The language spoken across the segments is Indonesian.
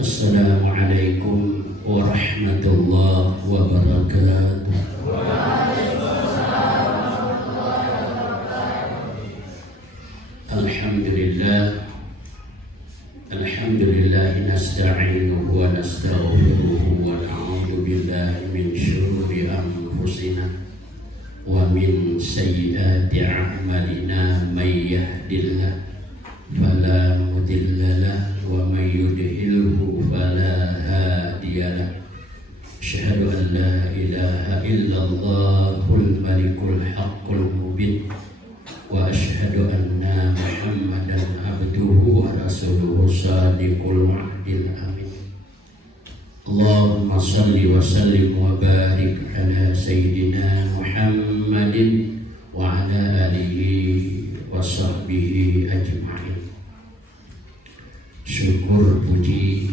Assalamualaikum warahmatullahi wabarakatuh. Alhamdulillah, alhamdulillah nasta'inuhu wa nastaghfiruhu wa na'udzu billahi min syururi anfusina wa min sayyiati a'malina may yahdihillahu fala mudilla lahu wa may yudlilhu fala hadiya lahu. Asyhadu an la ilaha illallahul malikul haqqul mubin wa asyhadu anna Muhammadan abduhu wa rasuluhu shadiqul wa'dil amin. Allahumma salli wa sallim wa barik ala sayyidina Muhammadin wa ala alihi wa sahbihi ajma'in. Syukur puji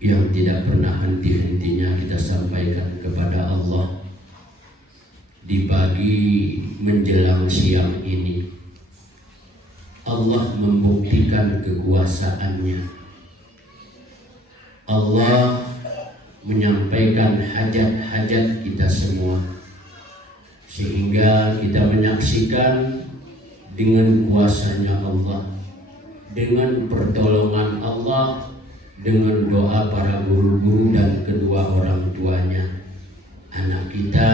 yang tidak pernah henti-hentinya kita sampaikan kepada Allah di pagi menjelang siang ini. Allah membuktikan kekuasaannya. Allah menyampaikan hajat-hajat kita semua, sehingga kita menyaksikan dengan kuasanya Allah, dengan pertolongan Allah, dengan doa para guru-guru dan kedua orang tuanya, anak kita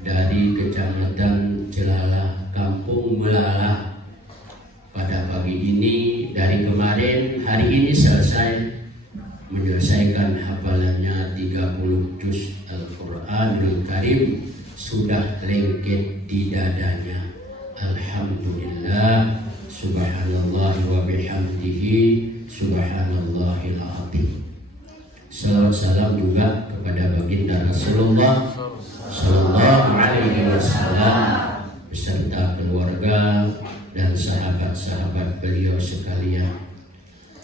dari Kecamatan Celalah, Kampung Melalah, pada pagi ini dari kemarin hari ini selesai menyelesaikan hafalannya 30 juz Al-Quranul Karim, sudah lengket di dadanya. Alhamdulillah, subhanallah wa bihamdihi, subhanallahil azim. Salawat salam juga kepada baginda Rasulullah sallallahu alaihi wasallam beserta keluarga dan sahabat-sahabat beliau sekalian.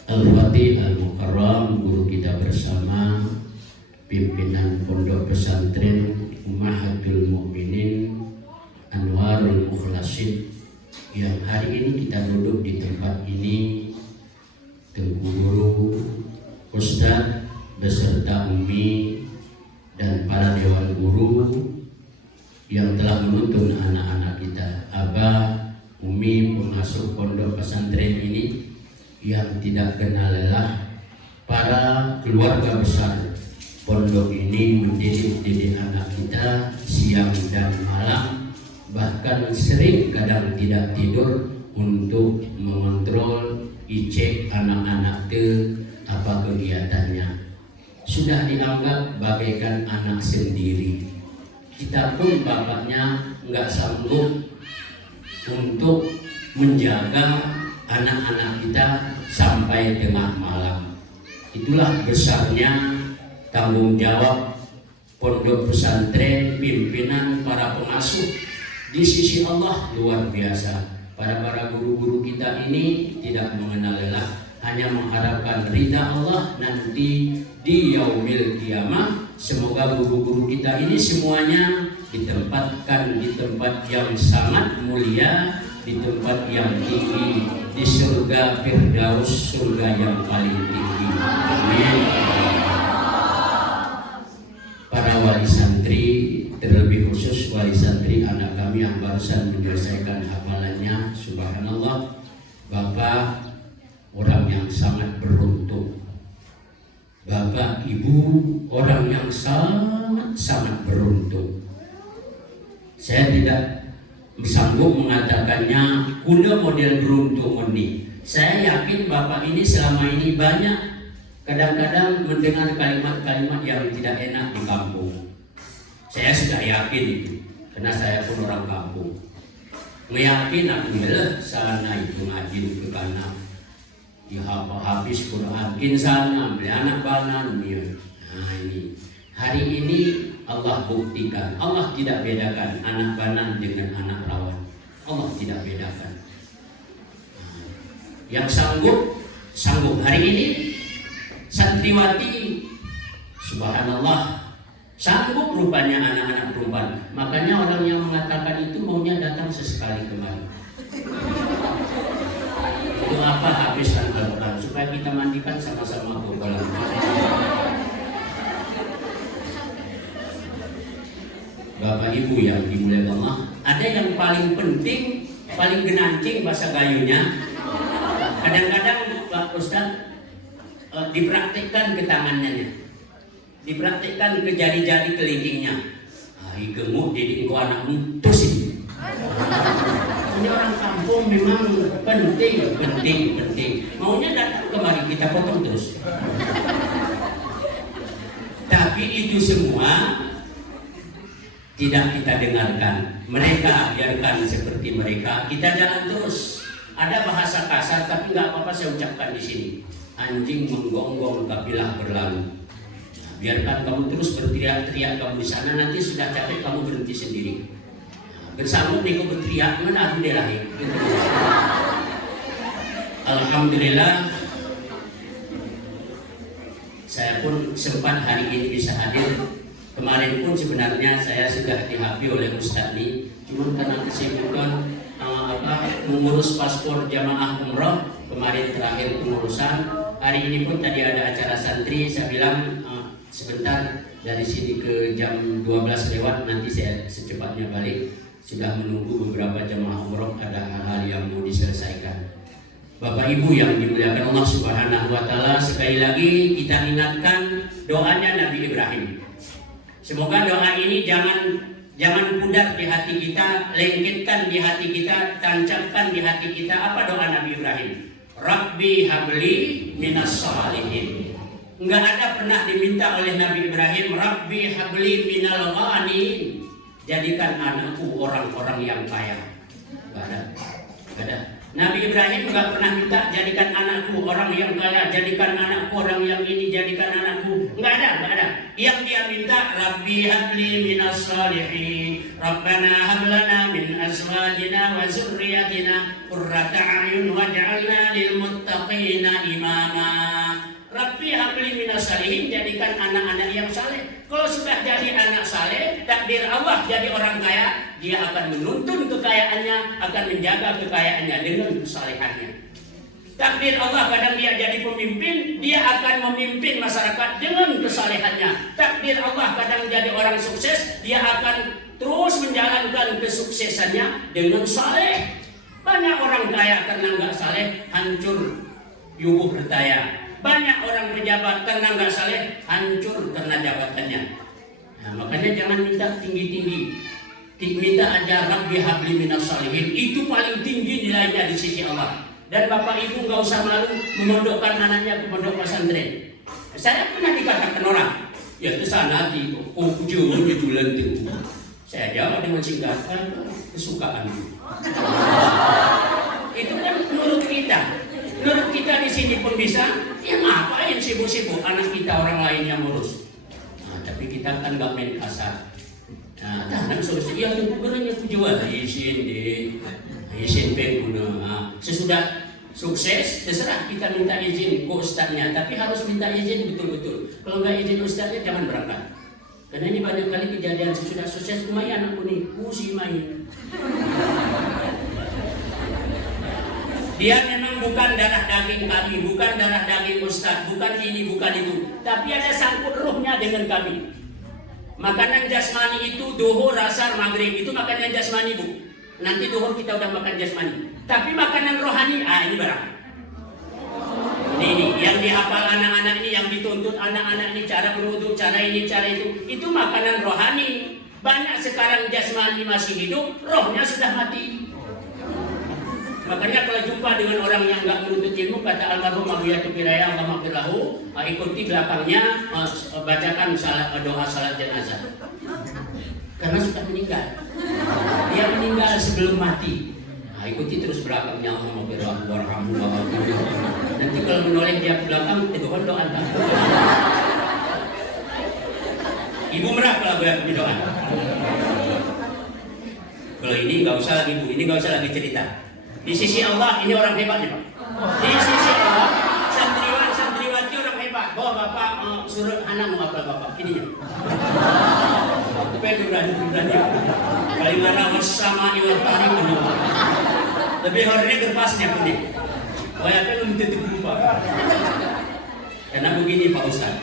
Al-Fatih Al-Mukarram, guru kita bersama, pimpinan Pondok Pesantren Ummahatul Mukminin Anwarul Mukhlasin, yang hari ini kita duduk di tempat ini, Tengku Guru, Ustadz beserta Umi dan para dewan guru yang telah menuntun anak-anak kita, Abah, Umi, pengasuh pondok pesantren ini yang tidak kenal lelah, para keluarga besar pondok ini mendidik anak kita siang dan malam, bahkan sering kadang tidak tidur untuk mengontrol icek anak-anak itu apa kegiatannya. Sudah dianggap bagaikan anak sendiri. Kita pun bapaknya nggak sanggup untuk menjaga anak-anak kita sampai tengah malam. Itulah besarnya tanggung jawab pondok pesantren, pimpinan, para pengasuh di sisi Allah luar biasa. Para guru-guru kita ini tidak mengenal lelah, hanya mengharapkan ridha Allah nanti di yaumil kiamah. Semoga guru-guru kita ini semuanya ditempatkan di tempat yang sangat mulia, di tempat yang tinggi, di surga Firdaus, surga yang paling tinggi. Amin. Para wali santri, terlebih khusus wali santri anak kami yang barusan menyelesaikan hafalannya, subhanallah, Bapak orang yang sangat beruntung. Bapak Ibu orang yang sangat beruntung. Saya tidak sanggup mengatakannya kuda model beruntung ini. Saya yakin Bapak ini selama ini banyak kadang-kadang mendengar kalimat-kalimat yang tidak enak di kampung. Saya sudah yakin itu, karena saya pun orang kampung. Meyakin aku bilang sana itu ngaji ke kanan, ya habis Quran kin sana beli anak banan ya. Nah ini hari ini Allah buktikan, Allah tidak bedakan anak banan dengan anak rawan. Allah tidak bedakan. Nah, yang sanggup hari ini santriwati, subhanallah, sanggup rupanya anak-anak perempuan. Makanya orang yang mengatakan itu maunya datang sesekali kemari. Itu apa habiskan Al-Quran supaya sudah kita mandikan sama-sama ke kolam. Bapak Ibu yang dimuliakan Allah, ada yang paling penting, paling genancing bahasa gayunya. Kadang-kadang Pak Ustadz dipraktikkan ke tangannya, dipraktikkan ke jari-jari kelingkingnya. Gemuk jadi engkau anak mutus ini. Ini orang kampung memang penting. Maunya datang kemari kita potong terus. Tapi itu semua tidak kita dengarkan. Mereka biarkan seperti mereka. Kita jalan terus. Ada bahasa kasar tapi nggak apa-apa saya ucapkan di sini. Anjing menggonggong kapilah berlalu. Nah, biarkan kamu terus berteriak-teriak kamu di sana. Nanti sudah capek kamu berhenti sendiri. Bersama nih kamu berteriak mana aku delahi. Alhamdulillah. Saya pun sempat hari ini bisa hadir. Kemarin pun sebenarnya saya sudah di-HP oleh Ustadz ini, cuma karena kesibukan mengurus paspor jamaah umroh, kemarin terakhir pengurusan. Hari ini pun tadi ada acara santri, saya bilang sebentar dari sini ke jam 12 lewat, nanti saya secepatnya balik. Sudah menunggu beberapa jamaah umroh, ada hal-hal yang mau diselesaikan. Bapak Ibu yang dimuliakan Allah Subhanahu wa Ta'ala, sekali lagi kita ingatkan doanya Nabi Ibrahim. Semoga doa ini jangan pudar di hati kita, lengketkan di hati kita, tancapkan di hati kita. Apa doa Nabi Ibrahim? Rabbi habli minas salihin. Enggak ada pernah diminta oleh Nabi Ibrahim, Rabbi habli minal ghani. Jadikan anakku orang-orang yang kaya. Enggak ada. Nabi Ibrahim enggak pernah minta jadikan anakku orang yang kaya, jadikan anakku orang yang ini, jadikan anakku. Enggak ada. Yang dia minta Rabbi habli minas salihin. Rabbana hab lana min azwajina wa dzurriyyatina qurrata a'yun waj'alna lil muttaqina imama. Rabbi habli minas salihin, jadikan anak-anak yang saleh. Kalau sudah jadi anak saleh, takdir Allah jadi orang kaya, dia akan menuntun kekayaannya, akan menjaga kekayaannya dengan kesalehannya. Takdir Allah kadang dia jadi pemimpin, dia akan memimpin masyarakat dengan kesalehannya. Takdir Allah kadang jadi orang sukses, dia akan terus menjalankan kesuksesannya dengan saleh. Banyak orang kaya karena nggak saleh, hancur yubuh bertaya. Banyak orang pejabat karena nggak saleh, hancur karena jabatannya. Nah, makanya jangan minta tinggi-tinggi. Minta aja Rabbi habli minas salihin. Itu paling tinggi nilainya di sisi Allah. Dan Bapak Ibu nggak usah malu memondokkan anaknya ke pondok pesantren. Saya pernah dikatakan orang, ya ke sana di ujung di bulan itu. Saya jawab dengan singkatan, kesukaan. Itu kan menurut kita. Menurut kita di sini pun bisa, ya ngapain sibuk-sibuk anak kita orang lain yang ngurus. Nah, tapi kita kan nggak main kasar. Nah, dan solusi yang kemudiannya tujuan izin pengguna. Sesudah sukses, terserah kita minta izin ke ustadznya, tapi harus minta izin betul-betul. Kalau nggak izin ustadznya jangan berangkat. Karena ini banyak kali kejadian sesudah sukses, lumayan aku nih, si main. Dia memang bukan darah daging kami, bukan darah daging ustadz, bukan ini, bukan itu. Tapi ada sangkut ruhnya dengan kami. Makanan jasmani itu duhur, asar, maghrib, itu makanan jasmani bu. Nanti duhur kita udah makan jasmani. Tapi makanan rohani, ini barang. Ini yang dihafal anak-anak ini, yang dituntut anak-anak ini, cara berwudu, cara ini, cara itu makanan rohani. Banyak sekarang jasmani masih hidup, rohnya sudah mati. Makanya kalau jumpa dengan orang yang nggak menuntut ilmu, kata almarhum Abu Yatub Biraya, Allah maghfirlahu, ikuti belakangnya, bacakan doa salat jenazah. Karena sudah meninggal. Dia meninggal sebelum mati. Ikuti terus belakangnya, Allah maghfirlahu warhamhu waghfirhu. Nanti kalau menoleh dia ke belakang, teguhkan doa. Ibu merah kalau gue doa. Kalau ini nggak usah lagi bu, ini nggak usah lagi cerita. Di sisi Allah ini orang hebat nih Pak. Di sisi Allah santriwati orang hebat. Bawa Bapak suruh anak mau apa Bapak? Ini ya. Berani. Kalimana bersama iwal tarik. Lebih hari ini kerpasnya pun. Wah, kan belum tentu berubah. Karena begini Pak Ustaz,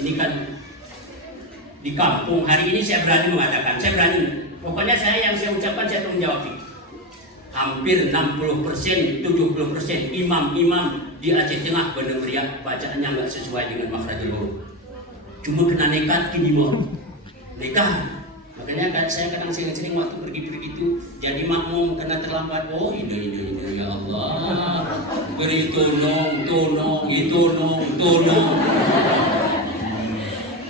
ini kan di kampung hari ini saya berani mengatakan, pokoknya yang saya ucapkan saya tanggung jawab. Hampir 60%, 70% imam-imam di Aceh Tengah benar meriak bacaannya nggak sesuai dengan makhrajul huruf. Cuma kena nekat gini mau nekat. Makanya saya kadang sering waktu pergi-pergi itu jadi makmum karena terlambat. Oh ini ya Allah, beri tolong,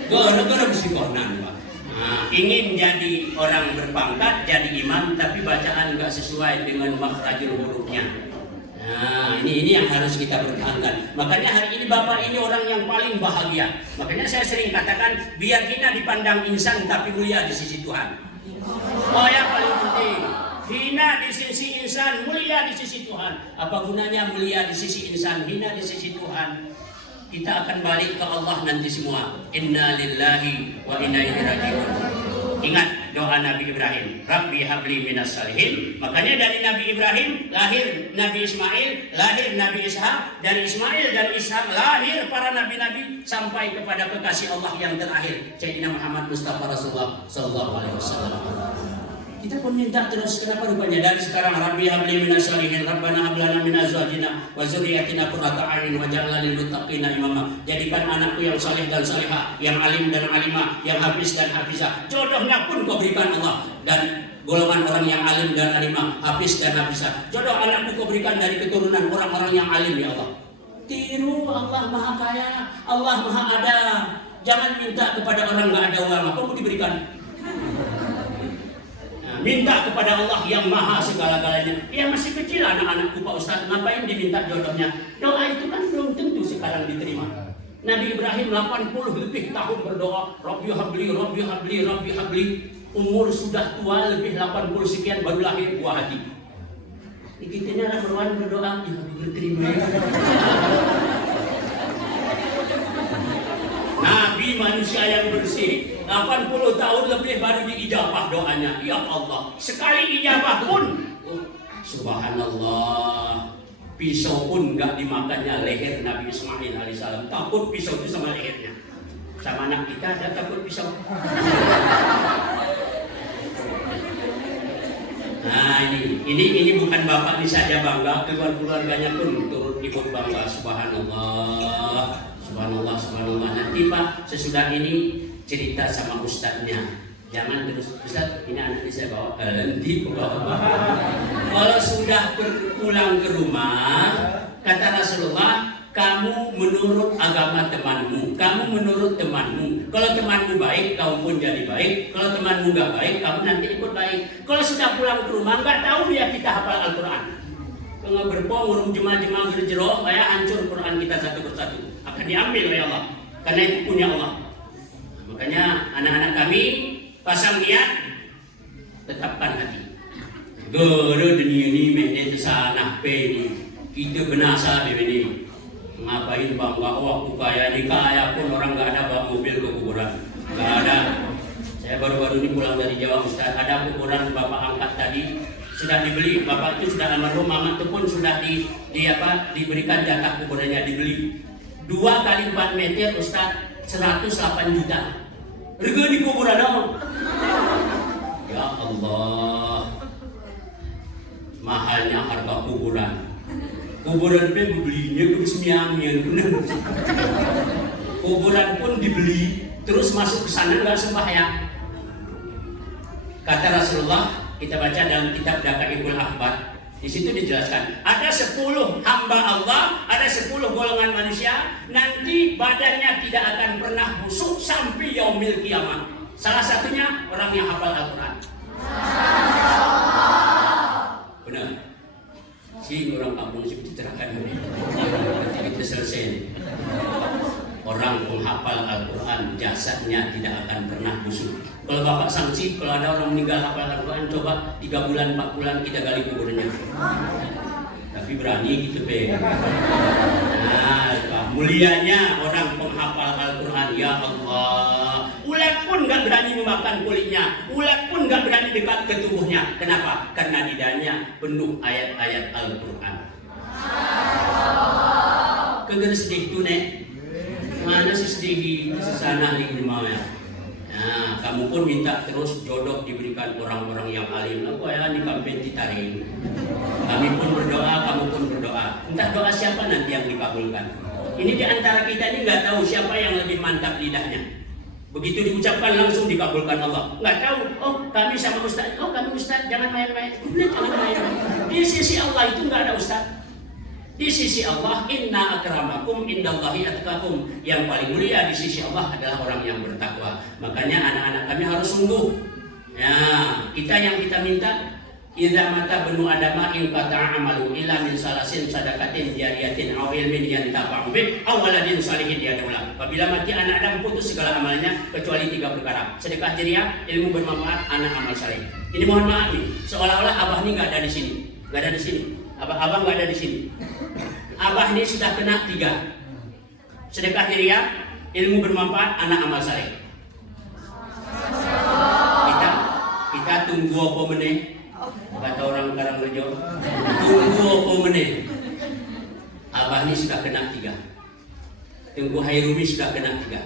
gara-gara mesti konan Pak. Nah, ingin jadi orang berpangkat, jadi imam, tapi bacaan nggak sesuai dengan makhrajul hurufnya. Nah, ini yang harus kita pertahankan. Makanya hari ini Bapak ini orang yang paling bahagia. Makanya saya sering katakan, biar kita dipandang insan tapi mulia di sisi Tuhan. Oh yang paling penting, hina di sisi insan, mulia di sisi Tuhan. Apa gunanya mulia di sisi insan, hina di sisi Tuhan? Kita akan balik ke Allah nanti semua. Inna lillahi wa inna ilaihi raji'un. Ingat doa Nabi Ibrahim, Rabbi habli minas salihin. Makanya dari Nabi Ibrahim lahir Nabi Ismail, lahir Nabi Ishak, dari Ismail dan Ishak lahir para nabi-nabi sampai kepada kekasih Allah yang terakhir, Sayyidina Muhammad Mustafa Rasulullah sallallahu alaihi wasallam. Kita pun minta terus, kenapa rupanya dari sekarang Rabbi habli minas salihin, Rabbana hab lana min azwajina wa dzurriyyatina qurrata a'yun waj'alna lil muttaqina imama. Jadikan anakku yang saleh dan salihah, yang alim dan alimah, yang hafiz dan hafizah. Jodohnya pun kau berikan Allah, dan golongan orang yang alim dan alimah, hafiz dan hafizah. Jodoh anakku kau berikan dari keturunan orang-orang yang alim ya Allah. Tiru, Allah Maha Kaya, Allah Maha Ada. Jangan minta kepada orang nggak ada uang, apa mau diberikan? Minta kepada Allah yang maha segala-galanya. Ya masih kecil anak-anakku Pak Ustaz, ngapain diminta jodohnya? Doa itu kan belum tentu sekarang diterima. Nabi Ibrahim 80 lebih tahun berdoa, Rabbi habli, Rabbi habli, Rabbi habli. Umur sudah tua lebih 80 sekian baru lahir buah hati. Kita ini anak berdoa, ya berterima. Nabi manusia yang bersih 80 tahun lebih baru diijabah doanya. Ya Allah, sekali ijabah pun subhanallah, pisau pun gak dimakannya leher Nabi Ismail alaihissalam. Takut pisau itu sama lehernya. Sama anak kita ada takut pisau. Nah ini bukan bapak ini saja bangga, keluarganya pun turut ikut bangga. Subhanallah, subhanallah, subhanallah. Nanti Pak sesudah ini cerita sama ustadznya. Jangan terus, Ustadz ini anak saya bawa nanti bawa. Kalau sudah pulang ke rumah, kata Rasulullah, kamu menurut agama temanmu, kamu menurut temanmu. Kalau temanmu baik, kamu pun jadi baik. Kalau temanmu nggak baik, kamu nanti ikut baik. Kalau sudah pulang ke rumah, nggak tahu dia kita hafal Al-Quran. Kalau berpong, urung jemaah-jemaah berjerok, kayak hancur Quran kita satu persatu. Akan diambil oleh Allah, karena itu punya Allah. Makanya anak-anak kami pasang niat, tetapkan hati. Gara dunia ini mede sana ini kita benasa di sini. Ngapain bangga waktu kaya ini kaya pun orang nggak ada bawa mobil ke kuburan, nggak ada. Saya baru-baru ini pulang dari Jawa Ustaz, ada kuburan bapak angkat tadi sudah dibeli, bapak itu sudah almarhum, mama itu pun sudah diberikan jatah kuburannya dibeli. 2 kali 4 meter Ustaz, 108 juta. Harga di kuburan dong. Ya Allah, mahalnya harga kuburan. Kuburan pun belinya ke semiangian. Kuburan pun dibeli, terus masuk ke sana nggak sembahyang. Kata Rasulullah, kita baca dalam kitab Daqaiqul Akhbar. Di situ dijelaskan, ada 10 hamba Allah, ada 10 golongan manusia, nanti badannya tidak akan pernah busuk sampai yaumil kiamat. Salah satunya orang yang hafal Al-Quran. Benar. Si orang kampung sih dicerahkan ini. Kita selesai. Orang menghafal Al-Quran, jasadnya tidak akan pernah busuk. Kalau Bapak sanksi, kalau ada orang meninggal hafal Al-Quran, coba 3 bulan, 4 bulan kita gali kuburnya. Tapi berani gitu, Be. Nah, mulianya orang penghafal Al-Quran, ya Allah. Ulat pun nggak berani memakan kulitnya, ulat pun nggak berani dekat ke tubuhnya. Kenapa? Karena di dalamnya penuh ayat-ayat Al-Quran. kagak sedih tuh nek. Mana sih sedih di sana di rumahnya. Nah, kamu pun minta terus jodoh diberikan orang-orang yang alim. Aku ya di kampung ditarik. Kami pun berdoa, kamu pun berdoa. Entah doa siapa nanti yang dikabulkan. Ini di antara kita ini nggak tahu siapa yang lebih mantap lidahnya. Begitu diucapkan langsung dikabulkan Allah. Nggak tahu, oh kami sama Ustaz, oh kami Ustaz, jangan main-main. Jangan main-main. Di sisi Allah itu nggak ada Ustaz. Di sisi Allah, inna akramakum indallahi atqakum. Yang paling mulia di sisi Allah adalah orang yang bertakwa. Makanya anak-anak kami harus sungguh. Ya, kita minta, idza mata benu adama in qata'a amalu illa min salasin sadaqatin jariyatin aw ilmin yantafa'u bih aw waladin salihin yad'ulah. Apabila mati anak Adam putus segala amalnya kecuali 3 perkara. Sedekah jariah, ilmu bermanfaat, anak amal saleh. Ini mohon maaf nih, seolah-olah abah ini nggak ada di sini. Nggak ada di sini. Abah nggak ada di sini. Abah ini sudah kena 3. Sedekah jariah, ilmu bermanfaat, anak amal saleh. Kita tunggu apa meneh? Kata orang Karangrejo, tunggu apa meneh? Abah ini sudah kena 3. Tunggu Hairumi sudah kena 3.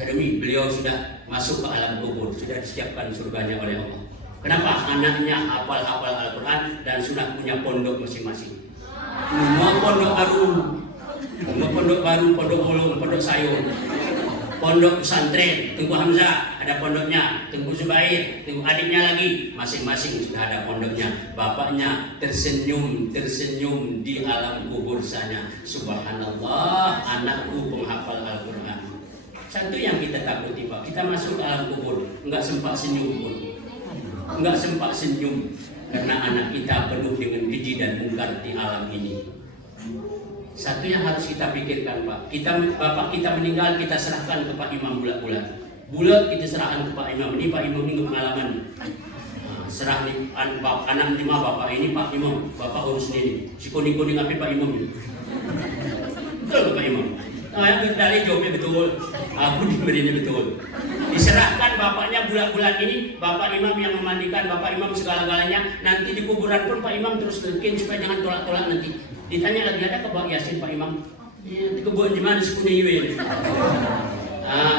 Hairumi, beliau sudah masuk ke alam kubur, sudah disiapkan surganya oleh Allah. Kenapa? Anaknya hafal-hafal Al-Quran dan sudah punya pondok masing-masing. Mau pondok baru, pondok ulung, pondok sayur, pondok pesantren, Tengku Hamzah ada pondoknya, Tengku Zubair, Tengku adiknya lagi, masing-masing sudah ada pondoknya. Bapaknya tersenyum di alam kubur sana. Subhanallah, anakku penghafal Al-Quran. Satu yang kita takuti Pak, kita masuk ke alam kubur, nggak sempat senyum pun. Enggak sempat senyum karena anak kita penuh dengan keji dan mungkar di alam ini. Satu yang harus kita pikirkan Pak, bapak kita meninggal, kita serahkan ke Pak Imam bulat-bulat. Bulat kita serahkan ke Pak Imam. Ini Pak Imam ini pengalaman. Serah nih anak 5 bapak ini Pak Imam, bapak urus ini. Si kuning-kuning apa Pak Imam ini? Betul Pak Imam. Yang berdalih jawabnya betul. Aku diberinya betul. Diserahkan bapaknya bulat-bulat ini, bapak imam yang memandikan, bapak imam segala-galanya. Nanti di kuburan pun Pak Imam terus ngelkin supaya jangan tolak-tolak nanti. Ditanya lagi ada kebak Yasin Pak Imam. Di kebun di mana sekuni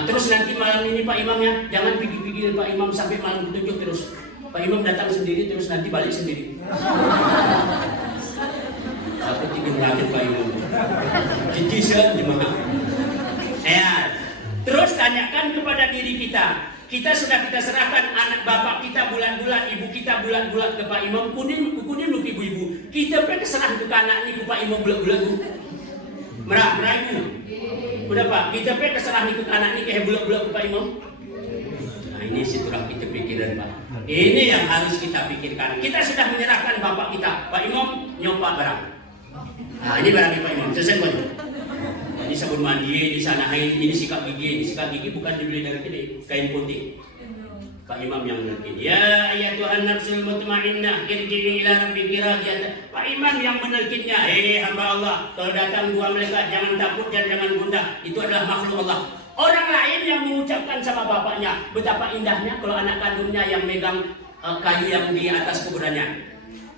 terus nanti malam ini Pak Imamnya jangan pikir-pikir Pak Imam sampai malam 7 terus. Pak Imam datang sendiri terus nanti balik sendiri. Aku tidur lagi Pak Imam. Cici jemaah. Terus tanyakan kepada diri kita. Kita sudah kita serahkan anak bapak kita bulan-bulan, ibu kita bulan-bulan ke Pak Imam. Kuning lu ibu-ibu. Kita pergi serah ke anak ini ke Pak Imam bulan-bulan tu. Merah ibu. Udah Pak, kita pergi serah ke anak ini ke bulan-bulan ke Pak Imam. Nah ini situlah kita pikiran Pak. Ini yang harus kita pikirkan. Kita sudah menyerahkan bapak kita, Pak Imam nyoba barang. Nah ini barangnya Pak Imam. Selesai Pak. Ini sabun mandi, di sana ini sikat gigi. Sikat gigi bukan dibeli dari sini, kain putih. Pak Imam yang menelkin. Ya Tuhan nafsul mutmainnah, irji'i ila rabbiki radiyatan. Pak Imam yang menelkinnya. Hamba Allah, kalau datang 2 malaikat jangan takut dan jangan gundah. Itu adalah makhluk Allah. Orang lain yang mengucapkan sama bapaknya, betapa indahnya kalau anak kandungnya yang megang kayu yang di atas kuburannya.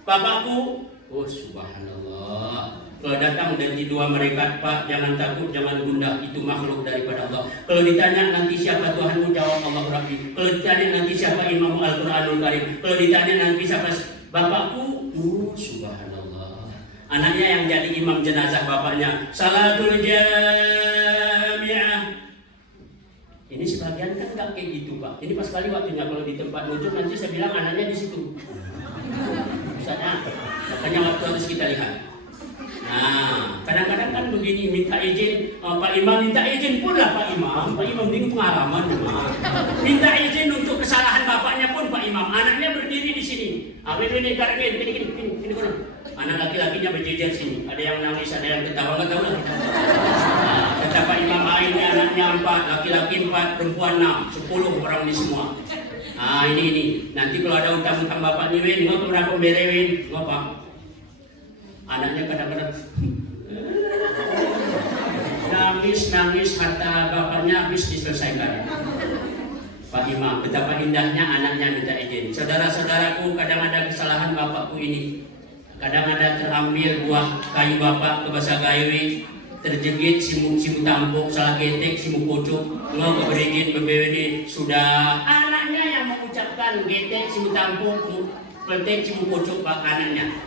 Bapakku, oh subhanallah. Kalau datang dari 2 malaikat, Pak, jangan takut, jangan gundah, itu makhluk daripada Allah. Kalau ditanya nanti siapa Tuhanmu, jawab Allah Rabbi. Kalau ditanya nanti siapa Imam Al-Quranul Karim, kalau ditanya nanti siapa bapakku, subhanallah. Anaknya yang jadi imam jenazah bapaknya, salatul jamiah. Ini sebagian kan nggak kayak gitu Pak. Ini pas kali waktunya kalau di tempat wujud nanti saya bilang anaknya di situ. Misalnya, makanya waktu harus kita lihat. Nah, kadang-kadang kan begini, minta izin Pak Imam, minta izin pun lah Pak Imam. Pak Imam ini pengalaman minta izin untuk kesalahan bapaknya pun Pak Imam. Anaknya berdiri di sini. Ini anak laki-lakinya berjejer sini. Ada yang nangis, ada yang ketawa, nggak tahu lah. Kata Pak Imam, ini anaknya 4, laki-laki 4, perempuan 6, 10 orang ini semua. Ini. Nanti kalau ada utang-utang bapak nih, nggak pernah pemberewin, nggak Pak. Anaknya kadang-kadang nangis harta bapaknya habis diselesaikan. Pak Imam, betapa indahnya anaknya minta izin. Saudara-saudaraku, kadang ada kesalahan bapakku ini. Kadang ada terambil buah kayu bapak ke basa gawe, terjegit simu tampuk salah getek simu pucuk mau keberigit bebeweni sudah anaknya yang mengucapkan getek simu tampuk petek simu pucuk pak anaknya.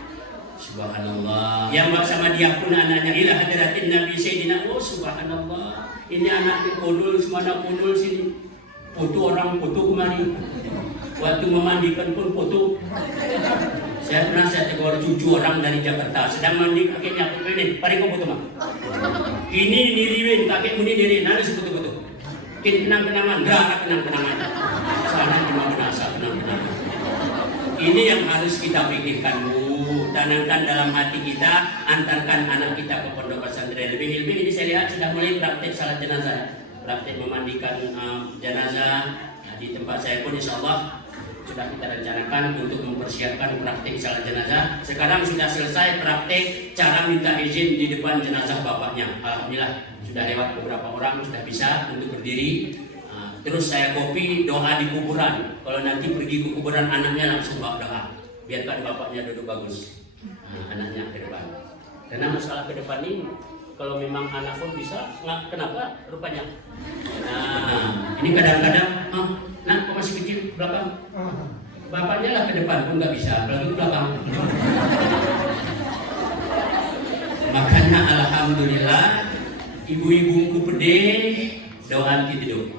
Subhanallah. Yang bersama dia pun anaknya ila hadratin Nabi Sayyidina. Oh subhanallah. Ini anak kudul semana kudul sini. Foto orang foto kemari. Waktu memandikan pun foto. Saya tegur 7 orang dari Jakarta sedang mandi kakeknya aku ini pari kau foto mah. Ini niriwin kakekmu ini diri nana foto-foto. Kin kenang-kenangan, gerak kenang-kenangan. Sana cuma berasa kenang-kenangan. Ini yang harus kita pikirkan Bu. Tanamkan dalam hati kita, antarkan anak kita ke pondok pesantren. Lebih-lebih ini saya lihat sudah mulai praktek salat jenazah, praktek memandikan jenazah. Nah, di tempat saya pun insya Allah sudah kita rencanakan untuk mempersiapkan praktik salat jenazah. Sekarang sudah selesai praktik cara minta izin di depan jenazah bapaknya. Alhamdulillah sudah lewat beberapa orang, sudah bisa untuk berdiri. Terus saya kopi doa di kuburan. Kalau nanti pergi ke kuburan anaknya langsung bawa doa. Biarkan bapaknya duduk bagus. Anaknya ke depan. Karena masalah ke depan ini kalau memang anak pun bisa, kenapa rupanya? Nah, ini kadang-kadang, nak kok masih kecil belakang? Bapaknya lah ke depan pun nggak bisa, apalagi ke belakang. Makanya alhamdulillah, ibu-ibuku pede doa tidur.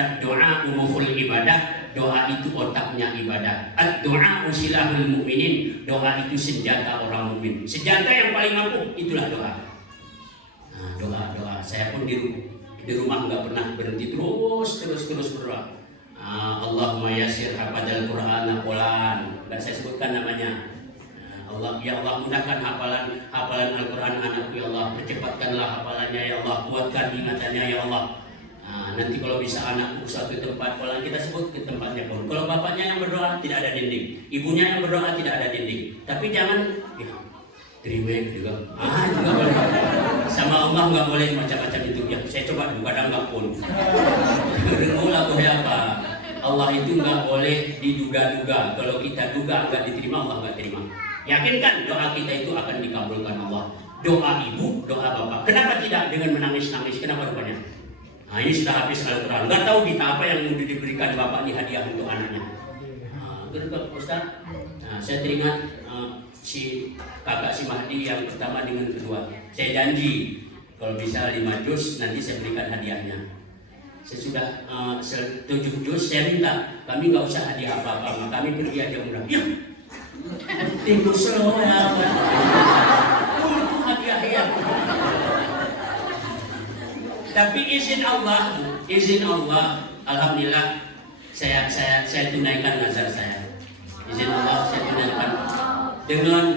Doa umuhul ibadah, doa itu otaknya ibadah. Doa usilahul mukminin, doa itu senjata orang mukmin. Senjata yang paling ampuh itulah doa. Doa. Saya pun di rumah nggak pernah berhenti terus berdoa. Allahumma yassir hafadzal Quran hafalan. Nggak saya sebutkan namanya. Ya Allah mudahkan hafalan Al-Quran anakku ya Allah. Percepatkanlah hafalannya ya Allah. Kuatkan ingatannya ya Allah. Nanti kalau bisa anakku suatu tempat, kalau kita sebut ke tempatnya pun. Kalau bapaknya yang berdoa tidak ada dinding, ibunya yang berdoa tidak ada dinding. Tapi jangan terima juga. Juga boleh. Sama Allah nggak boleh macam-macam itu. Ya saya coba dulu kadang nggak pun. Rengulah apa? Allah itu nggak boleh diduga-duga. Kalau kita duga nggak diterima, Allah nggak terima. Yakinkan doa kita itu akan dikabulkan Allah. Doa ibu, doa bapak. Kenapa tidak dengan menangis-nangis? Kenapa rupanya? Ini sudah habis Al-Quran. Nggak tahu kita apa yang mau diberikan bapak di hadiah untuk anaknya. Betul Ustaz. Saya teringat si kakak si Mahdi yang pertama dengan kedua. Saya janji kalau bisa 5 juz nanti saya berikan hadiahnya. Saya sudah 7 juz saya minta kami nggak usah hadiah apa-apa, kami pergi aja murah. Ya, tunggu slow ya. Untuk hadiah ya. Tapi izin Allah, alhamdulillah saya tunaikan nazar saya. Izin Allah saya tunaikan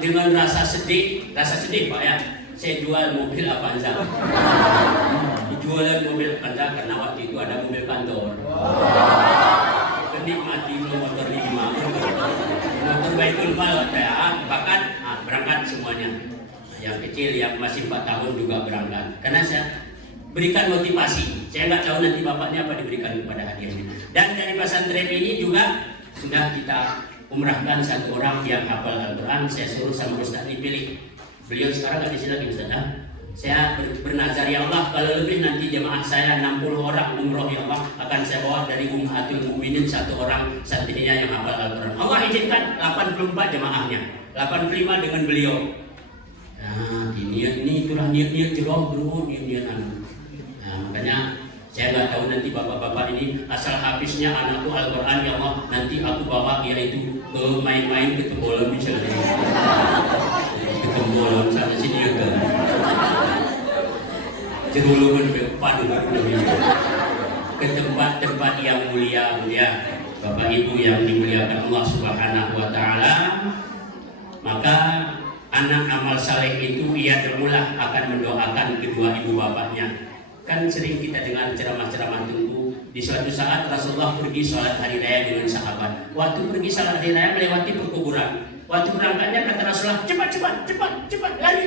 dengan rasa sedih Pak ya. Saya jual mobil Avanza. Dijualan mobil Avanza karena waktu itu ada mobil kantor. Kenikmati motor 5. Motor Baitul Mal ya, bahkan berangkat semuanya. Yang kecil yang masih 4 tahun juga berangkat. Karena saya berikan motivasi. Saya nggak tahu nanti bapaknya apa diberikan kepada hadiahnya. Dan dari pesantren ini juga sudah kita umrahkan 1 orang yang hafal Al-Quran. Saya suruh sama Ustaz dipilih. Beliau sekarang nggak di sini lagi Ustaz. Saya bernazar ya Allah kalau lebih nanti jemaah saya 60 orang umroh ya Allah akan saya bawa dari Ummahatul Mukminin 1 orang santrinya yang hafal Al-Quran. Allah izinkan 84 jemaahnya, 85 dengan beliau. Nah, ini itulah niat-niat jeroh bro, niat-niat makanya saya nggak tahu nanti bapak-bapak ini asal habisnya anakku Al-Quran ya Allah nanti aku bawa yaitu ke main-main ke Tembolon misalnya ke Tembolon sana sini juga jerulungan depan ke tempat-tempat yang mulia Bapak Ibu yang dimuliakan Allah Subhanahu Wa Taala. Maka anak amal saleh itu ia bermula akan mendoakan kedua ibu bapaknya. Kan sering kita dengar ceramah-ceramah tunggu. Di suatu saat Rasulullah pergi sholat hari raya dengan sahabat. Waktu pergi sholat hari raya melewati perkuburan. Waktu berangkatnya kata Rasulullah, cepat, lari.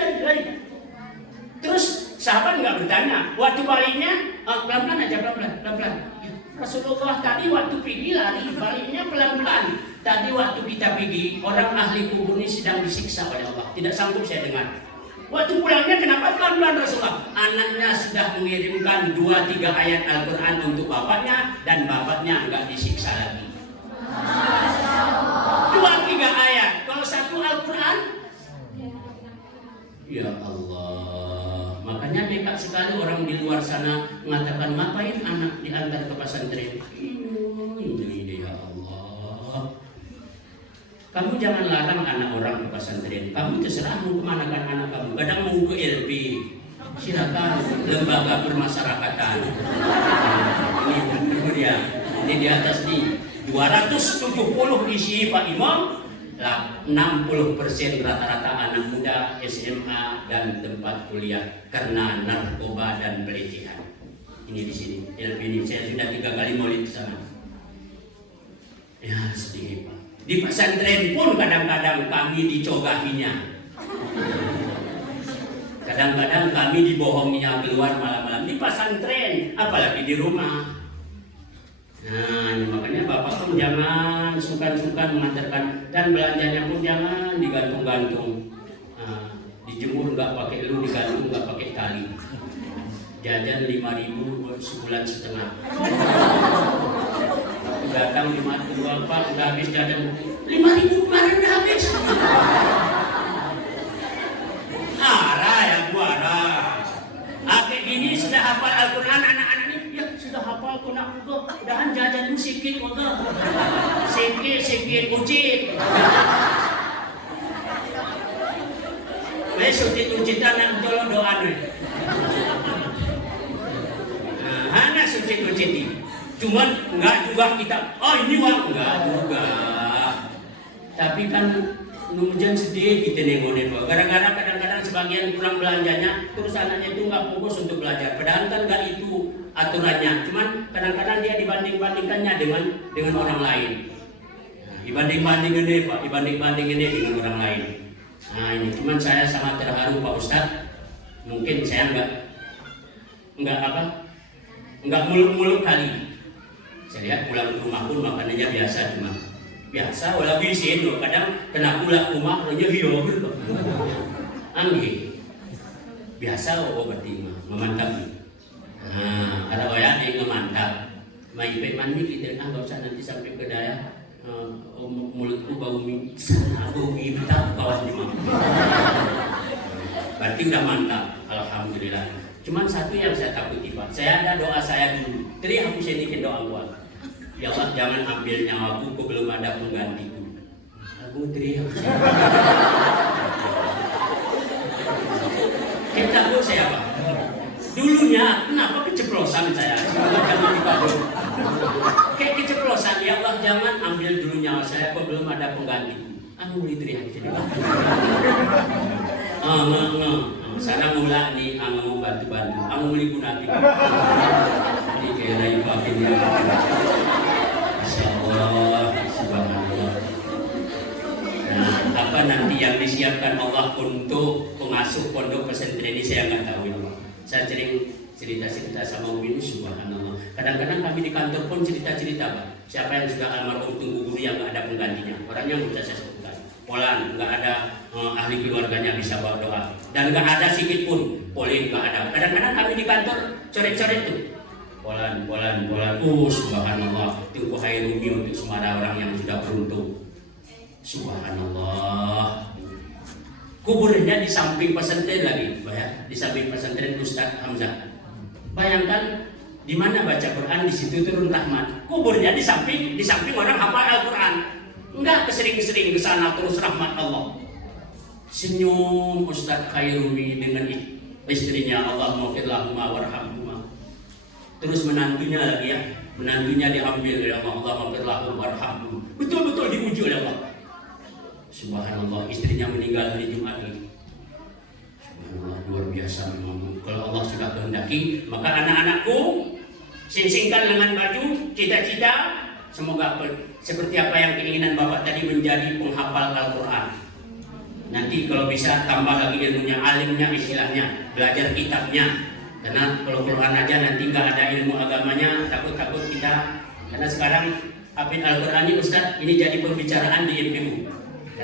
Terus sahabat nggak bertanya. Waktu baliknya, pelan-pelan aja, pelan-pelan. Rasulullah tadi waktu pergi lari, baliknya pelan-pelan. Tadi waktu kita pergi, orang ahli kubur ini sedang disiksa oleh Allah. tidak sanggup saya dengar. Waktu pulangnya kenapa pelan-pelan Rasulullah? Anaknya sudah mengirimkan 2-3 ayat Al-Quran untuk bapaknya, dan bapaknya enggak disiksa lagi. 2-3 ayat. Kalau 1 Al-Quran, ya Allah. Makanya dekat sekali orang di luar sana mengatakan, ngapain anak diantar ke pesantren? Ini ya Allah. Kamu jangan larang anak orang ke pesantren. Kamu terserah mau kemana kan anak kamu. Kadang mau ke LP, silakan, lembaga permasyarakatan. Ini di atas nih 270 isi Pak Imam. 60% rata-rata anak muda SMA dan tempat kuliah karena narkoba dan pelecehan. Ini di sini. LP ini saya sudah 3 kali maulid ke sana. Ya sedih Pak. Di pesantren pun kadang-kadang kami dicogahinya. Kadang-kadang kami dibohonginya keluar malam-malam di pesantren, apalagi di rumah. Nah, makanya Bapak pun jangan sungkan-sungkan mengantarkan, dan belanjanya pun jangan digantung-gantung. Nah, dijemur nggak pakai lu, digantung nggak pakai tali. Jajan 5.000 sebulan setengah. Datang di mati Bapak udah habis jajan 5.000 kemarin udah habis. Arah ya buara. Kayak gini sudah hafal Al-Quran anak-anak ini, ya sudah hafal kok nak kok. Udahan jajan sikit kok. Sikit ucit. Besok ucitan nak tolong doa nih. Hana ucit. Cuman enggak juga kita, oh ini uang enggak juga. Tapi kan nujan sedih kita nengokin Pak. Gara-gara kadang-kadang sebagian kurang belanjanya, terus anaknya itu enggak fokus untuk belajar. Padahal kan enggak itu aturannya. Cuman kadang-kadang dia dibanding-bandingkannya dengan orang lain. Nah, dibanding-bandingin deh Pak, dibanding-bandingin deh dengan orang lain. Nah ini cuman saya sangat terharu Pak Ustadz. Mungkin saya enggak muluk-muluk kali. Saya lihat pulang ke rumah pun makanannya biasa wala bisin loh. Kadang kena pulang rumah ronya hiyo gitu. Anggi biasa berarti memantap. Nah ada orang yang memantap mai mandi kita enggak usah nanti sampai ke daya mulutku bau minta kawan jemaah. Berarti udah mantap, alhamdulillah. Cuman satu yang saya takuti Pak, saya ada doa saya dulu. Tadi aku sedikit doa gua. Ya Allah jangan ambil nyawaku, kok belum ada penggantiku. Aku teriak. Kita tahu saya Pak. Dulunya kenapa keceplosan saya? Kayak keceplosan, ya Allah jangan ambil dulu nyawa saya, kok belum ada penggantiku. Aku teriak sedikit. Sana mula nih, mau bantu-bantu, mau beli gunati. Ini kayak lagi pakai Masya Allah, subhanallah. Nah, apa nanti yang disiapkan Allah untuk pengasuh pondok pesantren ini saya nggak tahu ini. Saya sering cerita-cerita sama Umi ini, subhanallah. Kadang-kadang kami di kantor pun cerita-cerita Pak. Siapa yang sudah almarhum tunggu guru yang nggak ada penggantinya? Orangnya bisa saya sebutkan. Polan, nggak ada ahli keluarganya bisa bawa doa, dan nggak ada sedikit pun polin nggak ada. Kadang-kadang kami di kantor coret-coret tuh polan. Subhanallah, itu khairumi untuk semua orang yang sudah beruntung. Subhanallah. Kuburnya di samping pesantren lagi, ya, di samping pesantren Ustaz Hamzah. Bayangkan di mana baca Quran di situ turun rahmat. Kuburnya di samping orang hafal Al-Quran. Enggak kesering-kesering ke sana terus rahmat Allah. Senyum Ustaz Khairumi dengan istrinya, Allah maghfirlahuma warhamhuma. Terus menantunya lagi ya, menantunya diambil oleh Allah, Allah maghfirlahum warhamhum. Betul-betul diuji oleh Allah. Subhanallah, istrinya meninggal hari Jumat ini. Subhanallah, luar biasa memang. Kalau Allah sudah kehendaki, maka anak-anakku sing-singkan lengan baju, cita-cita. Semoga seperti apa yang keinginan Bapak tadi menjadi penghafal Al-Quran. Nanti kalau bisa tambah lagi ilmunya, alimnya istilahnya, belajar kitabnya. Karena kalau Quran aja nanti nggak ada ilmu agamanya, takut kita. Karena sekarang hafid Al-Quran ini Ustaz, ini jadi pembicaraan di MPU.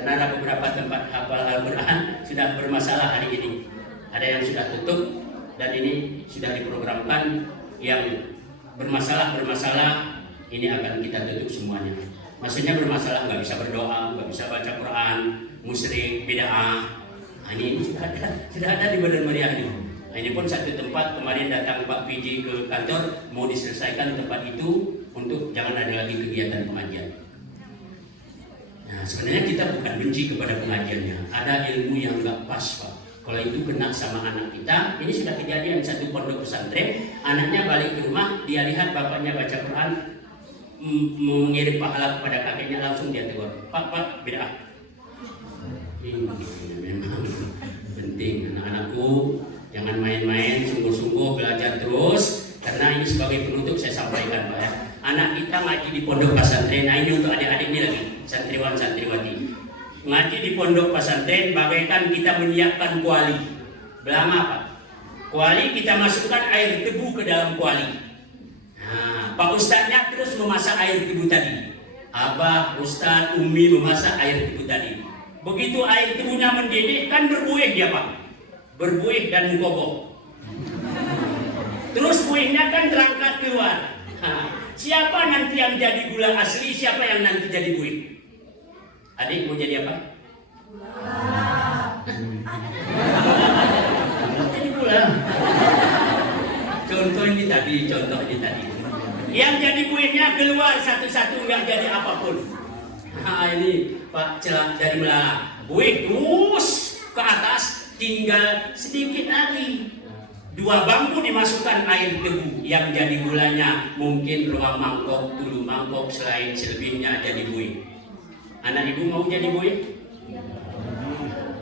Karena ada beberapa tempat hafal Al-Quran sudah bermasalah hari ini. Ada yang sudah tutup dan ini sudah diprogramkan yang bermasalah ini akan kita tutup semuanya. Maksudnya bermasalah, nggak bisa berdoa, nggak bisa baca Quran, musyrik, bid'ah. Ini sudah ada di Badan Meriah ini. Nah, ini pun satu tempat kemarin datang Pak PJ ke kantor mau diselesaikan tempat itu untuk jangan ada lagi kegiatan pengajian. Nah, sebenarnya kita bukan benci kepada pengajiannya, ada ilmu yang nggak pas Pak. Kalau itu kena sama anak kita, ini sudah kejadian satu pondok pesantren, anaknya balik ke rumah, dia lihat bapaknya baca Quran, mengirim pahala kepada kakeknya, langsung dia tegur, Pak, bid'ah. Ini memang penting, anak-anakku jangan main-main, sungguh-sungguh belajar terus, karena ini sebagai penutup saya sampaikan Pak ya. Anak kita ngaji di pondok pesantren, nah ini untuk adik-adik ini lagi, santriwan santriwati. Ngaji di pondok pesantren bagaikan kita menyiapkan kuali. Belama Pak. Kuali kita masukkan air tebu ke dalam kuali. Nah, Pak Ustadznya terus memasak air tebu tadi. Abah, Ustadz, Umi memasak air tebu tadi. Begitu air tebunya mendidih kan berbuih dia Pak. Berbuih dan mengkobok. Terus buihnya kan terangkat keluar. Nah, siapa nanti yang jadi gula asli, siapa yang nanti jadi buih? Adik mau jadi apa? Jadi gula. Contoh ini tadi. Yang jadi buihnya keluar satu-satu, nggak jadi apapun. Nah ini Pak celak dari melala. Buih terus ke atas, tinggal sedikit lagi. 2 bangku dimasukkan air tebu, yang jadi gulanya mungkin 2 mangkok, 3 mangkok, selain selebihnya jadi buih. Anak ibu mau jadi buih?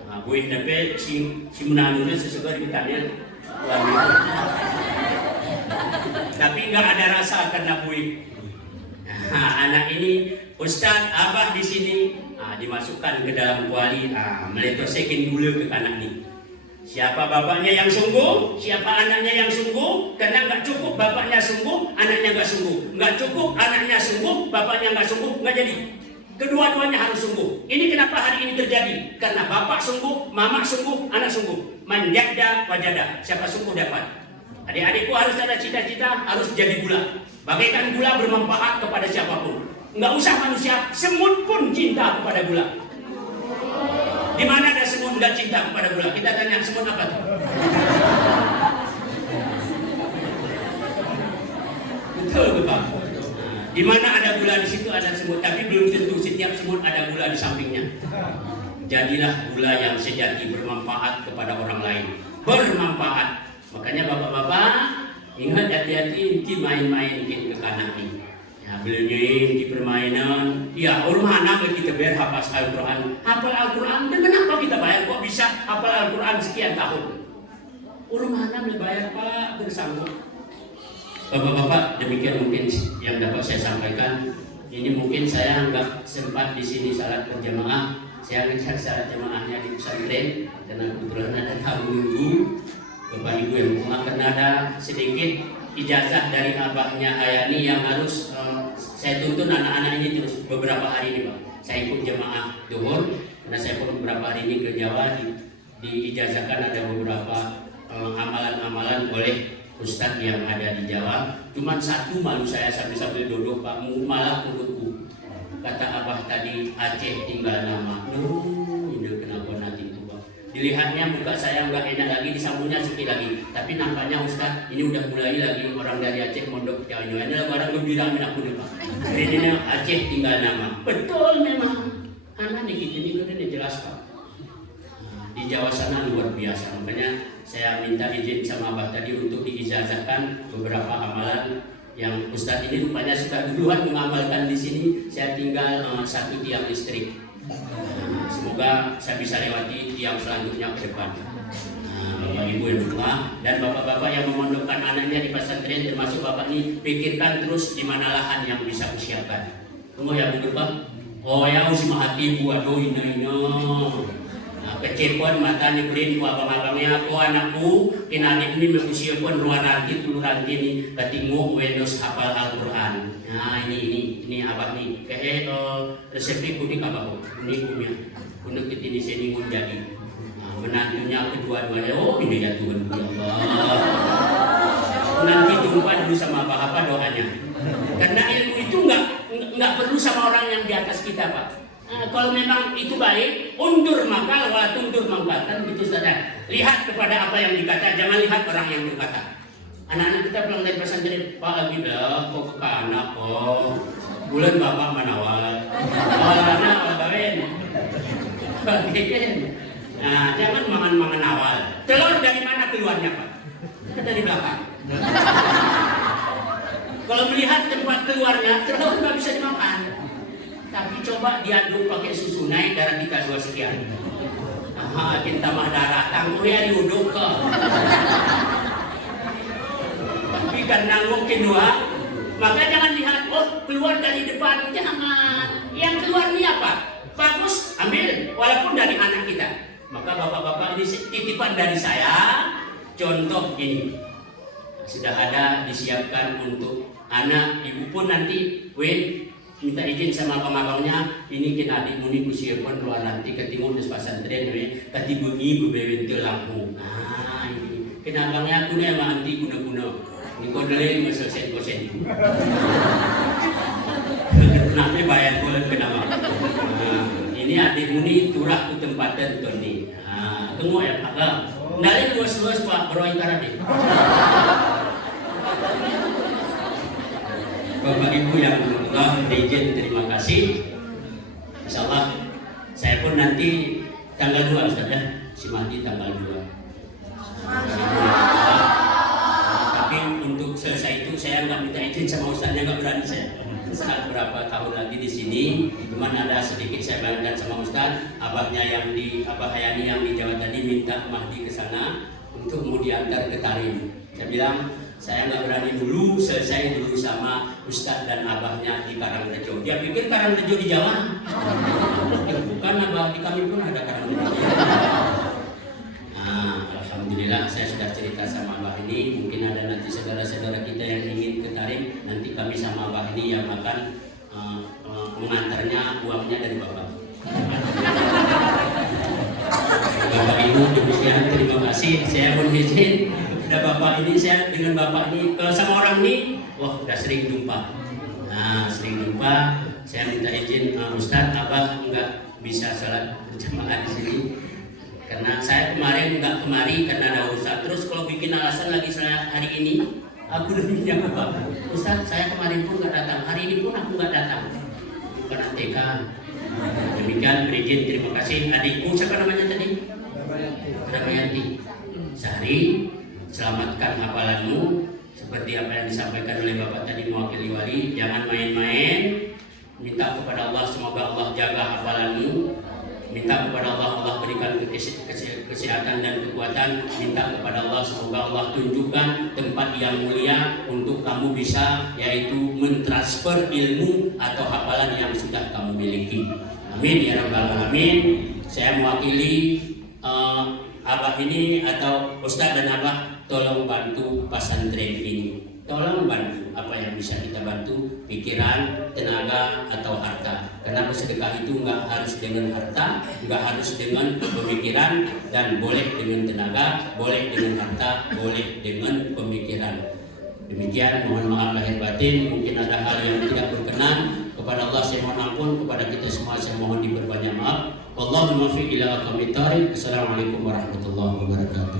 Nah, buih tapi si menantunya sesuai ditanya. Tapi nggak ada rasa karena buih. Nah, anak ini Ustadz, Abah di sini, dimasukkan ke dalam kuali, meletosekin gula ke anak ini. Siapa bapaknya yang sungguh, siapa anaknya yang sungguh, karena nggak cukup bapaknya sungguh, anaknya nggak sungguh, nggak cukup anaknya sungguh, bapaknya nggak sungguh, nggak jadi. Kedua-duanya harus sungguh. Ini kenapa hari ini terjadi? Karena bapak sungguh, mama sungguh, anak sungguh. Manjada wajada, siapa sungguh dapat. Adik-adikku harus ada cita-cita, harus jadi gula. Bagaikan gula bermanfaat kepada siapapun. Nggak usah manusia, semut pun cinta kepada gula. Di mana ada semut nggak cinta kepada gula? Kita tanya semut apa tuh? Betul Pak. Di mana ada gula di situ ada semut, tapi belum tentu setiap semut ada gula di sampingnya. Jadilah gula yang sejati, bermanfaat kepada orang lain, bermanfaat. Makanya bapak-bapak ingat hati-hati, inti main-main ke kanan ini. Ya belinya di permainan, ya orang anak kita biar hafal Al-Quran. Hafal Al-Quran, dan kenapa kita bayar? Kok bisa hafal Al-Quran sekian tahun? Orang anak bayar Pak, bersanggup. Bapak-bapak, demikian mungkin yang dapat saya sampaikan. Ini mungkin saya nggak sempat di sini salat berjamaah. Saya ngejar salat jamaahnya di pesantren karena kebetulan ada tamu minggu. Bapak Ibu yang akan ada sedikit ijazah dari abahnya Hayani yang harus saya tuntun anak-anak ini terus beberapa hari ini Pak. Saya ikut jamaah duhur karena saya pun beberapa hari ini ke Jawa diijazahkan ada beberapa amalan-amalan oleh Ustadz yang ada di Jawa. Cuman satu malu saya sambil duduk Pak, malah menurutku kata abah tadi Aceh tinggal nama. Ini kenapa nanti itu Pak? Dilihatnya muka saya nggak enak lagi, disambungnya sedikit lagi. Tapi nampaknya Ustadz ini udah mulai lagi orang dari Aceh mondok ke Jawa. Ini orang gembira aku nih Pak. Ini Aceh tinggal nama. Betul memang. Anak nih kita ini kan dijelaskan. Di Jawa sana luar biasa, makanya saya minta izin sama Abah tadi untuk diijazahkan beberapa amalan yang Ustadz ini rupanya sudah duluan mengamalkan di sini. Saya tinggal 1 tiang listrik. Semoga saya bisa lewati tiang selanjutnya ke depan. Bapak Ibu yang berdoa dan bapak-bapak yang memondokkan anaknya di pesantren, termasuk bapak ini, pikirkan terus di mana lahan yang bisa disiapkan. Tunggu ya Bu Pak. Oh ya usi hati buat ino. Kecepon mata ni brin ku abang-abangnya ko anakku kinanik ni manusia pun ruang nanti tuluran ini ketingu wedos hafal Al-Quran. Nah ini abah nih kayak resepnya kuning abah kuning kumia untuk kita sini pun jadi. Nah, menantunya kedua-duanya, oh ini ya Tuhan ya Allah. Nanti jumpa dulu sama apa doanya. Karena ilmu itu nggak perlu sama orang yang di atas kita, Pak. Nah, kalau memang itu baik, undur makal wa tundur mangkal, kan gitu saja. Lihat kepada apa yang dikata, jangan lihat orang yang berkata. Anak-anak kita pulang dari pesantren, Pak Abidah, kok ke anak kok. Bulan bapak manawal. Anak kawin. Nah, jangan mangan awal. Telur dari mana keluarnya, Pak? Dari belakang. Kalau melihat tempat keluarnya, telur nggak bisa dimakan. Tapi coba diaduk pakai susu, naik darah kita 2 sekian. Kita mah darah, tangguh ya diuduk ke. Tapi karena mungkin maka jangan lihat, oh keluar dari depan, jangan. Yang keluar ini apa? Bagus, ambil, walaupun dari anak kita. Maka bapak-bapak ini titipan dari saya, contoh ini. Sudah ada disiapkan untuk anak, ibu pun nanti, minta izin sama abang-abangnya, ini kena adik muni kusiapkan keluar nanti ke timur di pesantren, kati bunyi bebewen laku. Nah ini, kena abangnya aku nih sama anti guna-guna. Ini kau dulu kosen. Kenapa bayar boleh kenapa? Ini adik muni turah ke tempatan tuh nih. Tunggu ya Pak. Dari luas-luas Pak berwain karate. Bapak Ibu yang Allah izin, terima kasih. Insyaallah saya pun nanti tanggal 2 Ustaz ya. Si Mahdi tanggal 2. Tapi untuk selesai itu saya nggak minta izin sama Ustaznya, nggak berani saya. Saat berapa tahun lagi di sini, cuman ada sedikit saya bayangkan sama Ustaz, abahnya yang di Abah Hayani yang di Jawa tadi minta Mahdi ke sana untuk mau diantar ke Tarim. Saya bilang saya nggak berani dulu, selesai dulu sama Ustaz dan abahnya di Karangrejo. Dia pikir Karangrejo di Jawa. Ya, bukan, abah di kami pun ada Karangrejo. Nah, alhamdulillah saya sudah cerita sama abah ini. Mungkin ada nanti saudara-saudara kita yang ingin ke Tarim, nanti kami sama abah ini yang akan mengantarnya, uangnya dari bapak. Bapak Ibu demikian, terima kasih. Saya pun izin. Bapak ini, saya dengan bapak ini sama orang ini, wah udah sering jumpa. Nah sering jumpa, saya minta izin Ustaz, abah nggak bisa salat berjamaah di sini karena saya kemarin nggak kemari karena ada urusan. Terus kalau bikin alasan lagi saya hari ini, aku udah minta bapak, Ustaz saya kemarin pun nggak datang, hari ini pun aku nggak datang, bukan ATK. Demikian berizin, terima kasih adikku, siapa namanya tadi? Ramayanti. Sehari. Selamatkan hafalanmu seperti apa yang disampaikan oleh Bapak tadi mewakili wali. Jangan main-main. Minta kepada Allah semoga Allah jaga hafalanmu. Minta kepada Allah berikan kesehatan dan kekuatan. Minta kepada Allah semoga Allah tunjukkan tempat yang mulia untuk kamu bisa, yaitu mentransfer ilmu atau hafalan yang sudah kamu miliki. Amin ya rabbal alamin. Saya mewakili abah ini atau Ustaz dan abah, tolong bantu pesantren ini. Tolong bantu apa yang bisa kita bantu, pikiran, tenaga, atau harta. Karena bersedekah itu nggak harus dengan harta, nggak harus dengan pemikiran, dan boleh dengan tenaga, boleh dengan harta, boleh dengan pemikiran. Demikian, mohon maaf lahir batin. Mungkin ada hal yang tidak berkenan, kepada Allah saya mohon ampun, kepada kita semua saya mohon diperbanyak maaf. Wallahul muwaffiq ila aqwamit thoriq. Assalamualaikum warahmatullahi wabarakatuh.